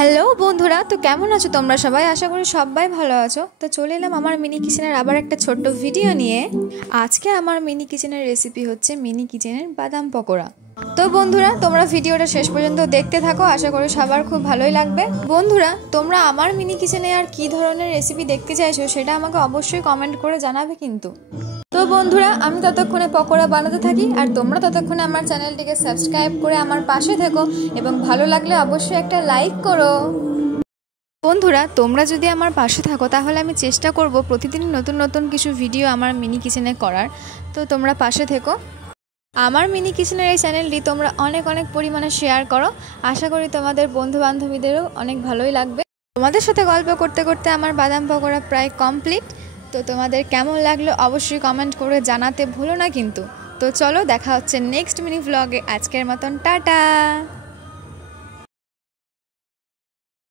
Hello বন্ধুরা, তো কেমন আছো তোমরা সবাই? আশা করি সবাই ভালো আছো। তো চলে এলাম আমার মিনি কিচেনের আবার একটা ছোট্ট ভিডিও নিয়ে। আজকে আমার মিনি কিচেনের রেসিপি হচ্ছে মিনি কিচেনের বাদাম পকোড়া। তো বন্ধুরা, তোমরা ভিডিওটা শেষ পর্যন্ত দেখতে থাকো, আশা করি সবার খুব ভালোই লাগবে। বন্ধুরা, তোমরা আমার মিনি কিচেনে আর কি ধরনের রেসিপি দেখতে চাইছো সেটা আমাকে অবশ্যই কমেন্ট করে জানাবে কিন্তু। তো বন্ধুরা, আমি ততক্ষণে পকোড়া বানাতে থাকি আর তোমরা ততক্ষণে আমার চ্যানেলটিকে সাবস্ক্রাইব করে আমার পাশে থেকো এবং ভালো লাগলে অবশ্যই একটা লাইক করো। বন্ধুরা, তোমরা যদি আমার পাশে থাকো তাহলে আমি চেষ্টা করব প্রতিদিন নতুন নতুন কিছু ভিডিও আমার মিনি কিচেনে করার। তো তোমরা পাশে থেকো। আমার মিনি কিচেনের এই চ্যানেলটি তোমরা অনেক অনেক পরিমাণে শেয়ার করো। আশা করি তোমাদের বন্ধু বান্ধবীদেরও অনেক ভালোই লাগবে। তোমাদের সাথে গল্প করতে করতে আমার বাদাম পকোড়া প্রায় কমপ্লিট। তো তোমাদের কেমন লাগলো অবশ্যই কমেন্ট করে জানাতে ভুলো না কিন্তু। তো চলো, দেখা হচ্ছে নেক্সট মিনি ভ্লগে। আজকের মতন টাটা।